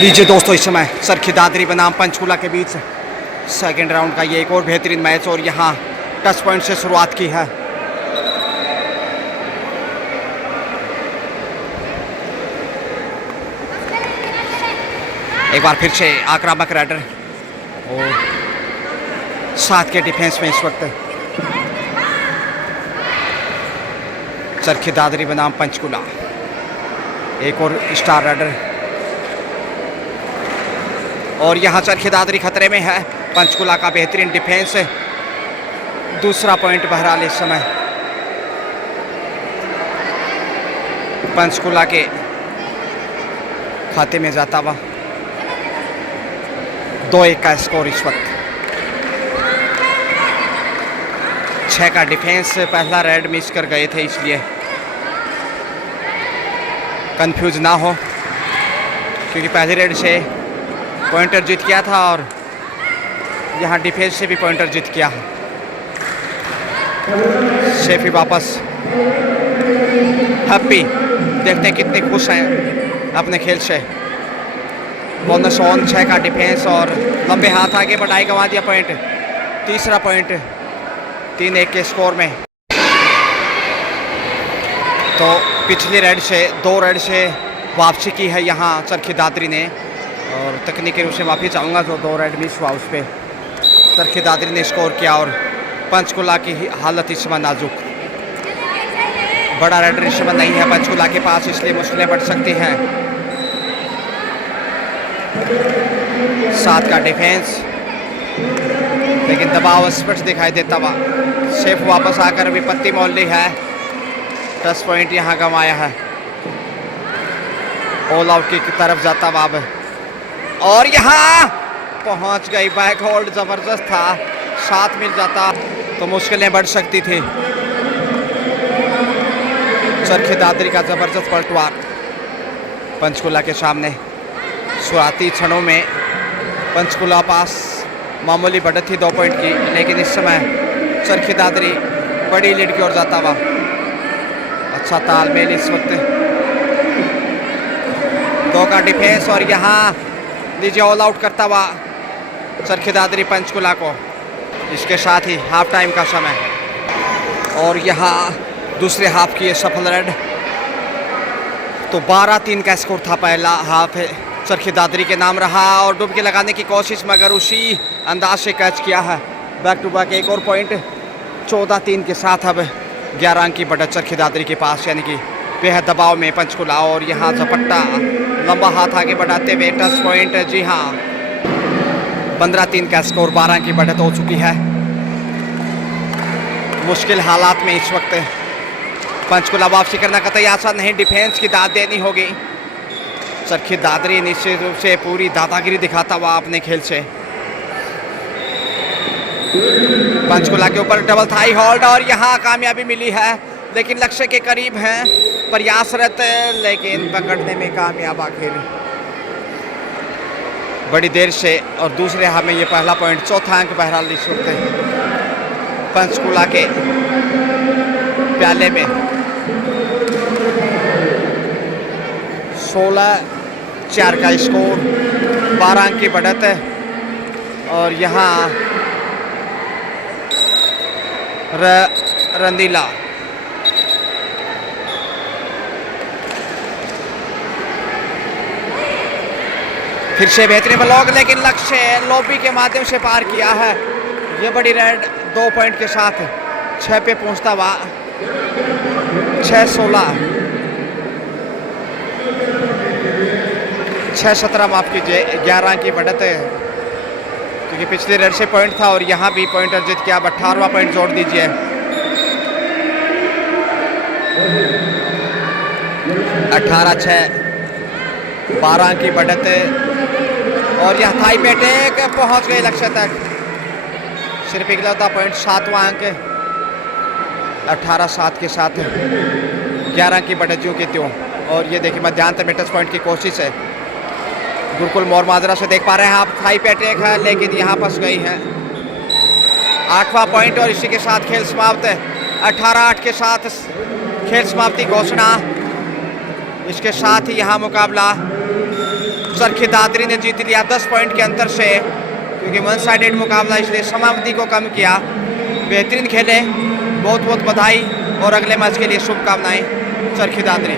लीजिए दोस्तों, इस समय सरखी दादरी बनाम पंचकूला के बीच सेकंड राउंड का ये एक और बेहतरीन मैच और यहाँ टच पॉइंट से शुरुआत की है। एक बार फिर से आक्रामक राइडर और साथ के डिफेंस में इस वक्त सरखी दादरी बनाम पंचकूला। एक और स्टार राइडर और यहाँ सरखी दादरी खतरे में है। पंचकूला का बेहतरीन डिफेंस, दूसरा पॉइंट बहरहाल इस समय पंचकूला के खाते में जाता हुआ। 2-1 का स्कोर इस वक्त। 6 का डिफेंस, पहला रेड मिस कर गए थे, इसलिए कंफ्यूज ना हो, क्योंकि पहले रेड से पॉइंटर जीत किया था और यहाँ डिफेंस से भी पॉइंटर जीत किया है। शेफी वापस हैप्पी, देखते हैं कितने खुश हैं अपने खेल से। बोनस ऑन 6 का डिफेंस और लंबे हाथ आगे बढ़ाई, गंवा दिया पॉइंट। तीसरा पॉइंट 3-1 के स्कोर में। तो पिछली रेड से 2 रेड से वापसी की है यहाँ सरखी दादरी ने, और तकनीकी रूप से माफ़ी चाहूँगा जो 2 रेड मिस हुआ उस पर सरखी दादरी ने स्कोर किया। और पंचकूला की हालत इस समय नाजुक, बड़ा रेड इस समय नहीं है पंचकूला के पास, इसलिए मुश्किलें बढ़ सकती हैं। 7 का डिफेंस, लेकिन दबाव स्पष्ट दिखाई देता हुआ। शेफ वापस आकर विपत्ति मोल ली है। 10 पॉइंट यहाँ गंवाया है। ऑल आउट की तरफ जाता हुआ अब, और यहाँ पहुंच गई। बैक होल्ड जबरदस्त था, साथ मिल जाता तो मुश्किलें बढ़ सकती थी। सरखी दादरी का जबरदस्त पलटवार पंचकूला के सामने। शुरुआती क्षणों में पंचकूला पास मामूली बढ़त थी 2 पॉइंट की, लेकिन इस समय सरखी दादरी बड़ी लीड की ओर जाता हुआ। अच्छा तालमेल इस वक्त। 2 का डिफेंस और यहाँ लीजिए ऑल आउट करता हुआ सरखी दादरी पंचकूला को। इसके साथ ही हाफ टाइम का समय और यहाँ दूसरे हाफ की ये सफल रेड। तो 12-3 का स्कोर था। पहला हाफ सरखी दादरी के नाम रहा और डुबकी लगाने की कोशिश, मगर उसी अंदाज से कैच किया है। बैक टू बैक एक और पॉइंट। 14-3 के साथ अब 11 अंक की बढ़त सरखी दादरी के पास, यानी कि बेहद दबाव में पंचकूला। और यहाँ झपट्टा लंबा हाथ आगे बढ़ाते हुए टच पॉइंट। जी हाँ, 15-3 का स्कोर, 12 की बढ़त हो चुकी है। मुश्किल हालात में इस वक्त पंचकूला वापसी करना कतई आसान नहीं। डिफेंस की दाद देनी होगी। सरखी दादरी निश्चित रूप से पूरी दादागिरी दिखाता हुआ अपने खेल से। पंचकूला के ऊपर डबल थाई होल्ड और यहाँ कामयाबी मिली है, लेकिन लक्ष्य के करीब हैं प्रयासरत, लेकिन पकड़ने में कामयाब आखिर बड़ी देर से। और दूसरे हाफ में ये पहला पॉइंट। चौथा अंक बहरहाल इस वक्त पंचकूला के प्याले में। 16-4 का स्कोर, 12 अंक की बढ़त है। और यहाँ रंदीला फिर से बेहतरीन ब्लॉक, लेकिन लक्ष्य लॉबी के माध्यम से पार किया है। ये बड़ी रेड 2 पॉइंट के साथ 6 पे पहुंचता हुआ। 6-16, 6-17 माफ कीजिए, 11 की बढ़त है, क्योंकि पिछले रेड से पॉइंट था और यहाँ भी पॉइंट अर्जित किया। अब 18वां पॉइंट जोड़ दीजिए। 18-6, 12 की बढ़त है। और यह थाई पे टेक पहुंच गए लक्ष्य तक। सिर्फ इकलौता पॉइंट, 7वां अंक। 18-7 के साथ 11 की बढ़त ज्यों की त्यों। और ये देखिए मध्यांतर में टच पॉइंट की कोशिश है। गुरुकुल मोरमाजरा से देख पा रहे हैं आप, थाई पे टेक है, लेकिन यहाँ फंस गई है। 8वां पॉइंट और इसी के साथ खेल समाप्त। 18-8 के साथ खेल समाप्ति घोषणा। इसके साथ ही यहाँ मुकाबला चरखी दादरी ने जीत लिया 10 पॉइंट के अंतर से, क्योंकि वन साइडेड मुकाबला इसलिए समाप्ति को कम किया। बेहतरीन खेले, बहुत बहुत बधाई और अगले मैच के लिए शुभकामनाएं चरखी दादरी।